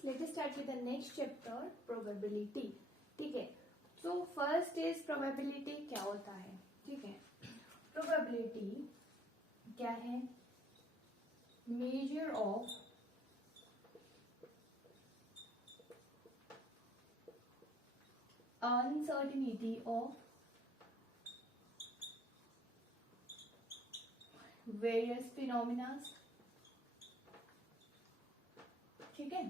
students, let us start with the next chapter, probability. ठीक है, so first is probability. क्या होता है? ठीक है, probability क्या है? measure of uncertainty of various phenomena. ठीक है,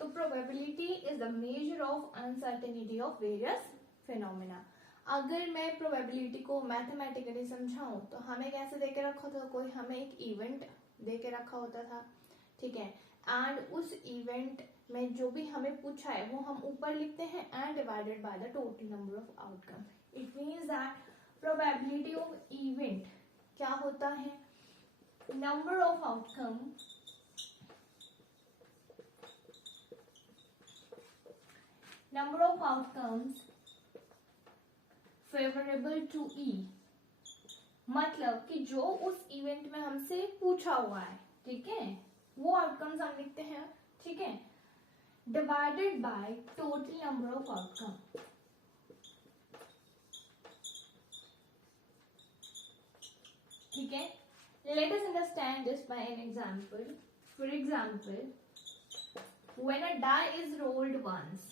तो probability is the measure of uncertainty of various phenomena. अगर मैं प्रोबेबिलिटी को मैथमेटिकली समझाऊं तो हमें कैसे दे के रखा था? कोई हमें एक इवेंट दे के रखा होता था, ठीक है, एंड उस इवेंट में जो भी हमें पूछा है वो हम ऊपर लिखते हैं and divided by the total number of outcome. It means that probability of event क्या होता है? Number of outcome number of outcomes favorable to E. मतलब कि जो उस इवेंट में हमसे पूछा हुआ है, ठीक है, वो आउटकम्स हम लिखते हैं, ठीक है, divided by total number of outcome. ठीक है, let us understand this by an example. For example, when a die is rolled once,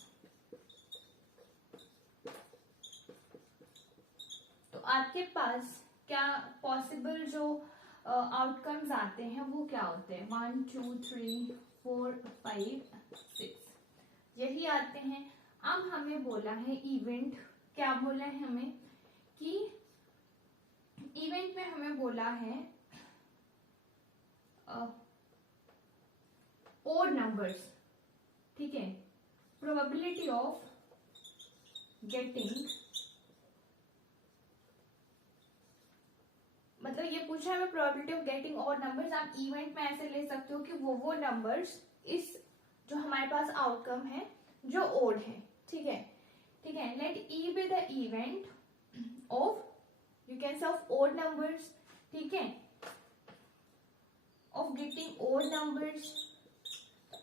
आपके पास क्या पॉसिबल जो आउटकम्स आते हैं वो क्या होते हैं? 1 2 3 4 5 6 यही आते हैं. अब हमें बोला है इवेंट, क्या बोला है हमें कि इवेंट में हमें बोला है ओड नंबर्स. ठीक है, प्रोबेबिलिटी ऑफ गेटिंग, मतलब ये पूछा है probability of getting odd numbers. आप इवेंट में ऐसे ले सकते हो कि वो नंबर्स इस जो हमारे पास आउटकम है जो ओड है. ठीक है, ठीक है, let E be the event of, you can say of odd numbers, ठीक है, ऑफ गेटिंग ओड नंबर्स.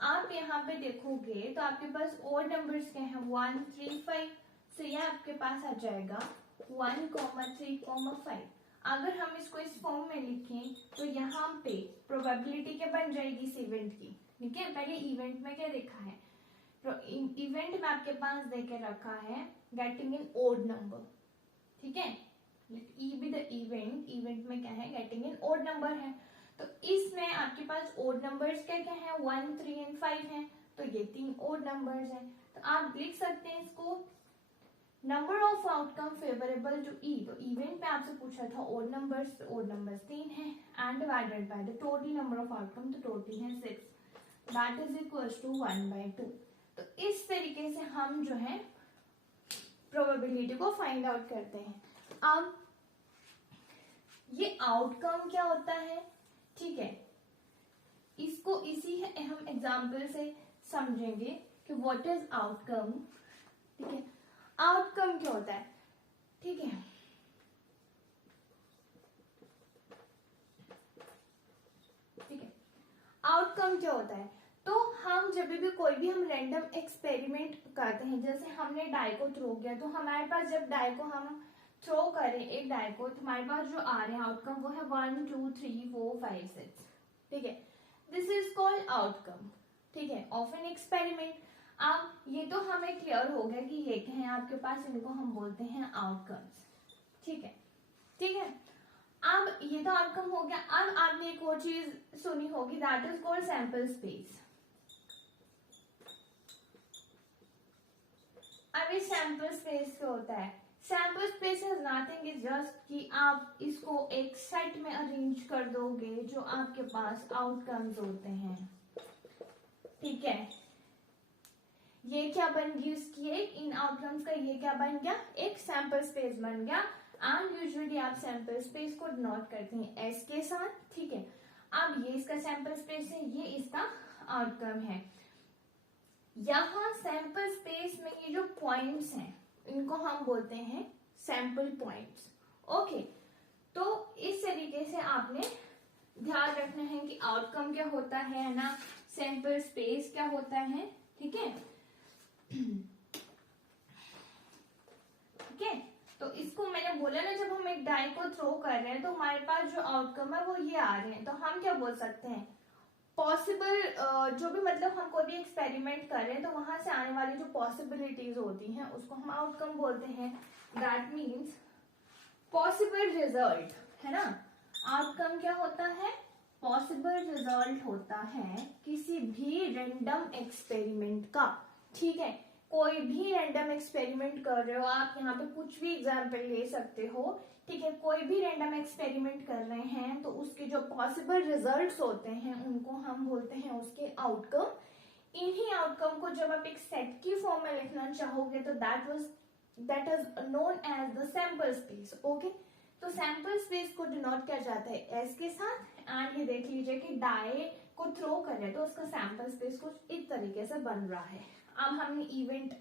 आप यहाँ पे देखोगे तो आपके पास ओड नंबर्स क्या है? 1 3 5. तो ये आपके पास आ जाएगा 1 3 5. अगर हम इसको इस फॉर्म में लिखें तो यहाँ पे प्रोबेबिलिटी क्या बन जाएगी इस इवेंट की? ठीक है, पहले इवेंट में क्या देखा है? इवेंट में आपके पास देके रखा है गेटिंग इन ओड नंबर. ठीक है, E be the event, event में क्या है? गेटिंग इन ओड नंबर है. तो इसमें आपके पास ओड नंबर्स क्या क्या है? 1 3 एंड 5 है. तो ये 3 ओड नंबर्स है. तो आप देख सकते हैं इसको number of outcome favourable to E. तो इवेंट में आपसे पूछा था ओड नंबर्स 3 है and divided by the total number of outcome, तो टोटल है 6, दैट इज इक्वल्स टू 1/2. तो इस तरीके से हम जो है प्रोबेबिलिटी को फाइंड आउट करते हैं. अब ये आउटकम क्या होता है? ठीक है, इसको इसी हम एग्जाम्पल से समझेंगे कि व्हाट इज आउटकम. ठीक है, आउटकम क्या होता है? ठीक है, ठीक है, आउटकम क्या होता है? तो हम जब भी कोई भी हम रैंडम एक्सपेरिमेंट करते हैं, जैसे हमने डाई को थ्रो किया, तो हमारे पास जब डाई को हम थ्रो करें एक डाई को, तो हमारे पास जो आ रहे हैं आउटकम वो है 1 2 3 4 5 6. ठीक है, दिस इज कॉल्ड आउटकम. ठीक है, ऑफ एन एक्सपेरिमेंट. अब ये तो हमें क्लियर हो गया कि ये क्या है आपके पास, इनको हम बोलते हैं आउटकम्स. ठीक है, ठीक है, अब ये तो आउटकम हो गया. अब आपने एक और चीज सुनी होगी, that is called sample space. अब ये सैंपल स्पेस क्या होता है? Sample space is nothing is just कि आप इसको एक सेट में अरेंज कर दोगे जो आपके पास आउटकम्स होते हैं. ठीक है, ये क्या बन गई उसकी एक, इन आउटकम्स का ये क्या बन गया? एक सैंपल स्पेस बन गया. एंड यूजुअली आप सैंपल स्पेस को डिनोट करते हैं एस के साथ. ठीक है, अब ये इसका सैंपल स्पेस है, ये इसका आउटकम है. यहाँ सैंपल स्पेस में ये जो पॉइंट्स हैं इनको हम बोलते हैं सैंपल पॉइंट्स. ओके, तो इस तरीके से आपने ध्यान रखना है कि आउटकम क्या होता है ना, सैंपल स्पेस क्या होता है, ठीक है। ठीक है, तो इसको मैंने बोला ना, जब हम एक डाई को थ्रो कर रहे हैं तो हमारे पास जो आउटकम है वो ये आ रहे हैं, तो हम क्या बोल सकते हैं, पॉसिबल जो भी मतलब हम कोई भी एक्सपेरिमेंट कर रहे हैं तो वहां से आने वाली जो पॉसिबिलिटीज होती हैं उसको हम आउटकम बोलते हैं। दैट मीन्स पॉसिबल रिजल्ट, है ना। आउटकम क्या होता है, पॉसिबल रिजल्ट होता है किसी भी रैंडम एक्सपेरिमेंट का, ठीक है। कोई भी रैंडम एक्सपेरिमेंट कर रहे हो आप, यहाँ पे कुछ भी एग्जाम्पल ले सकते हो, ठीक है। कोई भी रैंडम एक्सपेरिमेंट कर रहे हैं तो उसके जो पॉसिबल रिजल्ट्स होते हैं उनको हम बोलते हैं उसके आउटकम। इन्हीं आउटकम को जब आप एक सेट की फॉर्म में लिखना चाहोगे तो that is known as the sample space, okay. तो सैंपल स्पेस को डिनोट किया जाता है एस के साथ, एंड ये देख लीजिए कि डाई को थ्रो कर रहे हैं तो उसका सैंपल स्पेस कुछ इस तरीके से बन रहा है। अब हमने इवेंट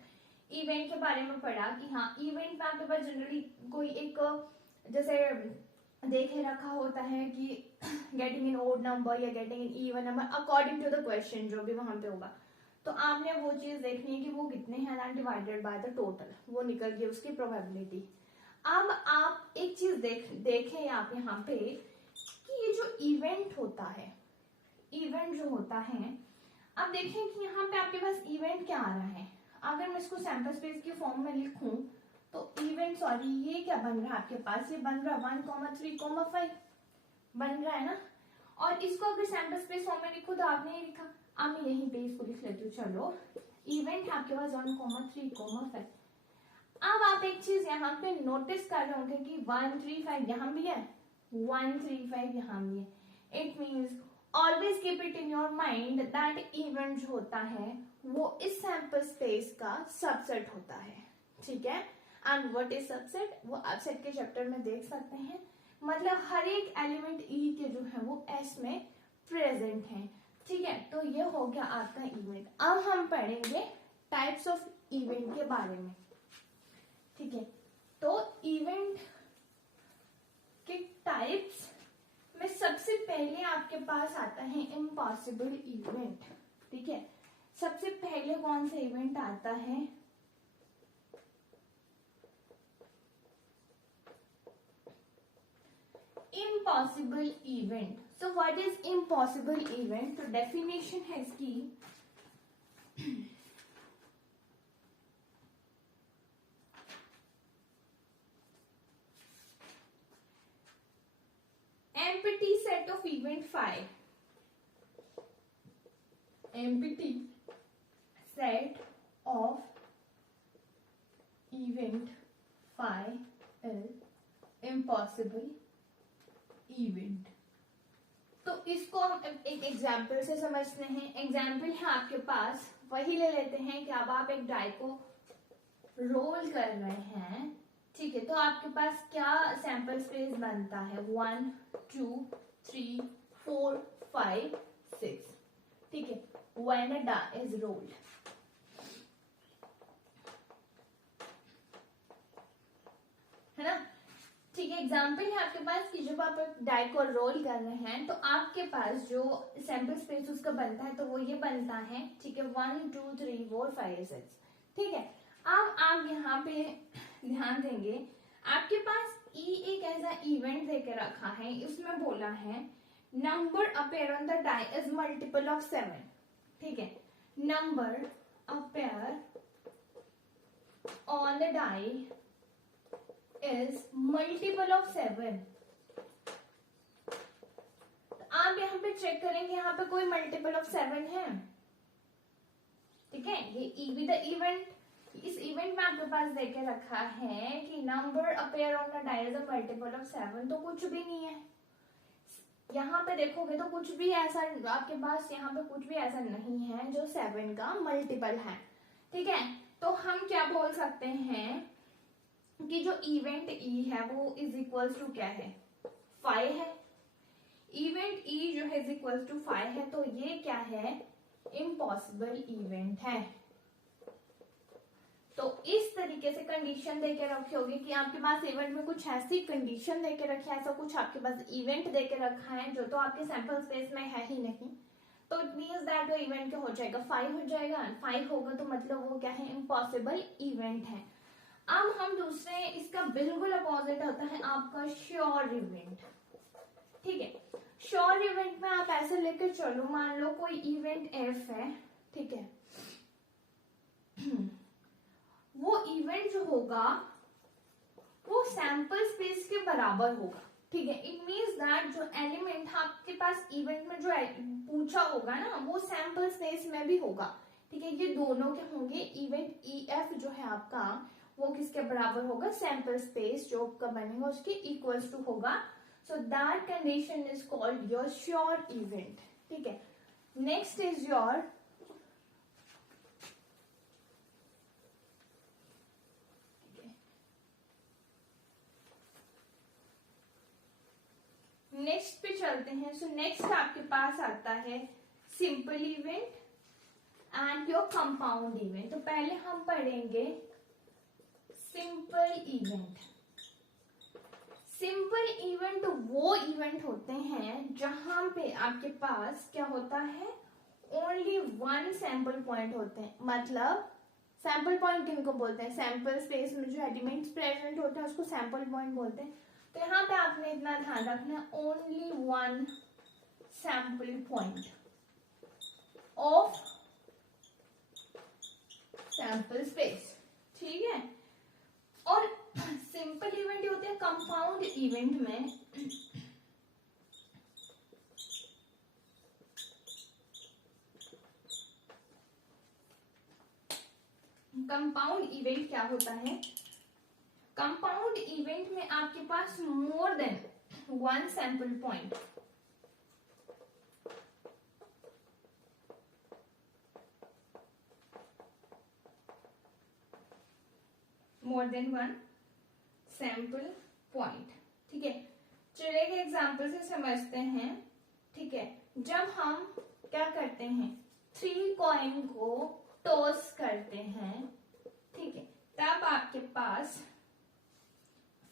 के बारे में पढ़ा कि हाँ, इवेंट में आपके पास जनरली कोई एक जैसे देखे रखा होता है कि गेटिंग इन ओड नंबर या getting in even number according to the question, जो भी वहां पे होगा। तो आपने वो चीज देखनी है कि वो कितने हैं that divided by the total, वो निकल गई उसकी प्रोबेबिलिटी। अब आप एक चीज देखें आप यहाँ पे कि ये जो इवेंट होता है, इवेंट जो होता है, अब देखें कि यहाँ पे आपके पास इवेंट क्या आ रहा है। अगर मैं इसको सैंपल स्पेस की फॉर्म में लिखूं तो इवेंट, सॉरी, ये क्या बन रहा है आपके पास, ये बन रहा है 1,3,5 बन रहा है ना। और इसको अगर सैंपल स्पेस फॉर्म में लिखूं तो आपने ये लिखा, अब मैं यहीं पे इसको लिख लेती हूँ, चलो इवेंट आपके पास 1,3,5। अब आप एक चीज यहाँ पे नोटिस कर रहे होंगे कि 135 यहाँ भी है, 135 यहाँ भी है। It means always keep it in your mind that event जो होता है वो इस सैंपल स्पेस का सबसेट होता है, ठीक है। एंड व्हाट इज सबसेट, वो आप सेट के चैप्टर में देख सकते हैं। मतलब हर एक एलिमेंट ई के जो है वो एस में प्रेजेंट है, ठीक है। तो ये हो गया आपका इवेंट। अब हम पढ़ेंगे टाइप्स ऑफ इवेंट के बारे में, ठीक है। तो इवेंट के टाइप्स में सबसे पहले आपके पास आता है इम्पॉसिबल इवेंट, ठीक है। सबसे पहले कौन सा इवेंट आता है, impossible event. So what is impossible event, तो डेफिनेशन है इसकी, empty set of event phi, empty set of event phi is impossible event। तो इसको हम एक एग्जाम्पल से समझते हैं। एग्जाम्पल है आपके पास, वही ले लेते हैं कि अब आप एक डाई को रोल कर रहे हैं, ठीक है। तो आपके पास क्या सैंपल स्पेस बनता है, 1 2 3 4 5 6, ठीक है। When a die is rolled, है ना, ठीक है। एग्जाम्पल है आपके पास कि जब आप डाई को रोल कर रहे हैं तो आपके पास जो सैंपल स्पेस उसका बनता है तो वो ये बनता है, ठीक है, 1 2 3 4 5 6, ठीक है। अब आप यहाँ पे ध्यान देंगे, आपके पास ई एक ऐसा इवेंट देके रखा है, उसमें बोला है number appear on the die is multiple of 7, ठीक है। Number appear on the die is multiple of 7। आप यहाँ पे चेक करेंगे, यहाँ पे कोई मल्टीपल ऑफ 7 है, ठीक है। ये ई बी द इवेंट, इस इवेंट में आपके पास देके रखा है कि number appear on the die is a multiple of 7, तो कुछ भी नहीं है। यहाँ पे देखोगे तो कुछ भी ऐसा आपके पास, यहाँ पे कुछ भी ऐसा नहीं है जो 7 का मल्टीपल है, ठीक है। तो हम क्या बोल सकते हैं कि जो इवेंट ई है वो इज इक्वल्स टू क्या है, 5 है। इवेंट ई जो है इज इक्वल्स टू 5 है, तो ये क्या है, इम्पॉसिबल इवेंट है। तो इस तरीके से कंडीशन देके रखे होगी कि आपके पास इवेंट में कुछ ऐसी कंडीशन देके रखी है, ऐसा कुछ आपके पास इवेंट देके रखा है जो तो आपके सैंपल स्पेस में है ही नहीं, तो इट मीन्स दैट वो इवेंट क्या हो जाएगा, 5 हो जाएगा। 5 होगा तो मतलब वो क्या है, इम्पॉसिबल इवेंट है। अब हम दूसरे, इसका बिल्कुल अपोजिट होता है आपका श्योर इवेंट। ठीक है, श्योर इवेंट में आप ऐसे लेकर चलो, मान लो कोई इवेंट एफ है, ठीक है, वो इवेंट जो होगा वो सैंपल स्पेस के बराबर होगा। ठीक है, इट मीन्स दैट जो एलिमेंट आपके पास इवेंट में जो पूछा होगा ना, वो सैंपल स्पेस में भी होगा। ठीक है, ये दोनों क्या होंगे, इवेंट ई एफ जो है आपका, वो किसके बराबर होगा, सैंपल स्पेस जो आपका बनेगा उसके इक्वल्स टू होगा। So that condition is called your sure event. ठीक है, नेक्स्ट इज योर नेक्स्ट पे चलते हैं। सो नेक्स्ट आपके पास आता है simple event and your compound event. तो पहले हम पढ़ेंगे सिंपल इवेंट। सिंपल इवेंट वो इवेंट होते हैं जहां पे आपके पास क्या होता है, ओनली वन सैंपल पॉइंट होते हैं। मतलब सैंपल पॉइंट किनको बोलते हैं, सैंपल स्पेस में जो एलिमेंट्स प्रेजेंट होते हैं उसको सैंपल पॉइंट बोलते हैं। तो यहाँ पे आपने इतना ध्यान रखना, only one sample point of sample space. ठीक है, और सिंपल इवेंट होते हैं। कंपाउंड इवेंट में कंपाउंड इवेंट क्या होता है, कंपाउंड इवेंट में आपके पास more than one sample point, more than one sample point. ठीक है, चलिए एक एग्जांपल से समझते हैं। ठीक है, जब हम क्या करते हैं, 3 कॉइन को टॉस करते हैं, ठीक है, तब आपके पास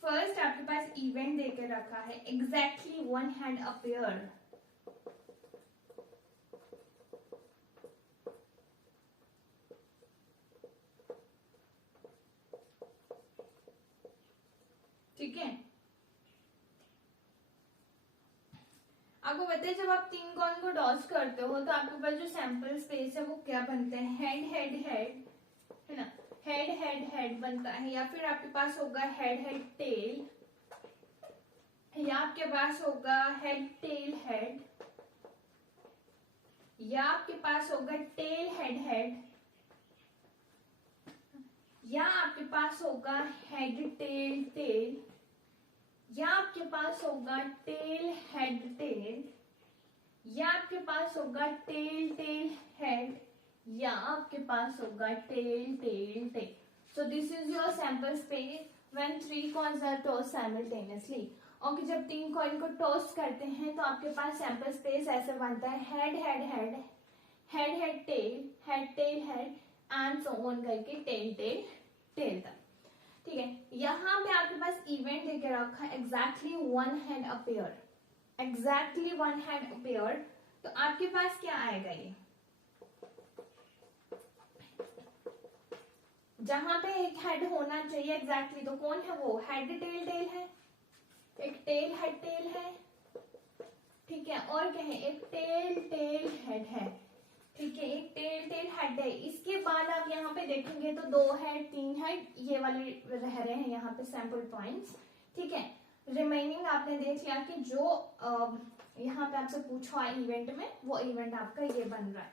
फर्स्ट आपके पास इवेंट देकर रखा है एग्जैक्टली वन हैड अपीयर्ड। ठीक है, आपको पता है जब आप 3 कॉइन को टॉस करते हो तो आपके पास जो सैंपल स्पेस है वो क्या बनते हैं, हेड हेड हेड, है ना, हेड हेड हेड बनता है। या फिर आपके पास होगा हेड हेड टेल, या आपके पास होगा हेड टेल हेड, या आपके पास होगा टेल हेड हेड, या आपके पास होगा हेड टेल टेल, या आपके पास होगा टेल हेड टेल, या आपके पास होगा टेल टेल हेड, या आपके पास होगा tail tail tail. So this is your sample space when 3 coins are toss simultaneously. और जब 3 कॉइन को टॉस करते हैं तो आपके पास सैंपल स्पेस ऐसे बनता है, head head head, head head tail head and so on करके टेल टेल टेल तक। ठीक है, यहाँ पे आपके पास इवेंट देके रखा है exactly one had appeared, exactly one had appeared. तो आपके पास क्या आएगा, ये जहां पे एक हेड होना चाहिए एग्जैक्टली, तो कौन है वो, हेड टेल टेल है, एक टेल हेड टेल है, ठीक है, और क्या है, एक टेल टेल हेड है। ठीक है, एक टेल टेल हेड है। इसके बाद आप यहाँ पे देखेंगे तो 2 हेड 3 हेड ये वाले रह रहे हैं यहाँ पे सैंपल पॉइंट्स। ठीक है, रिमेनिंग आपने देख लिया कि जो यहाँ पे आपसे पूछा है इवेंट में, वो इवेंट आपका ये बन रहा है।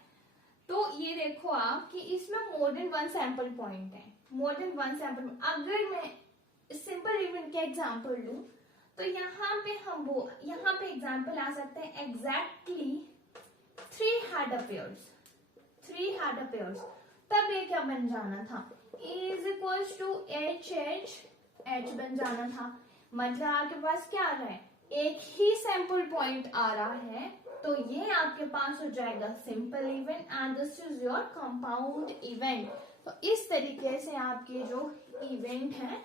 तो ये देखो आप कि इसमें मोर देन वन सैंपल पॉइंट है, मोर देन वन सैंपल। अगर मैं सिंपल इवेंट का एग्जांपल लूं तो यहाँ पे हम वो यहाँ पे एग्जांपल आ सकते हैं exactly 3 had appears, 3 had appears। तब ये क्या बन जाना था, E is equals to H H, H बन जाना था। मतलब आपके पास क्या आ रहा है, एक ही सैंपल पॉइंट आ रहा है, तो ये आपके पास हो जाएगा simple event and this is your compound event. तो इस तरीके से आपके जो इवेंट है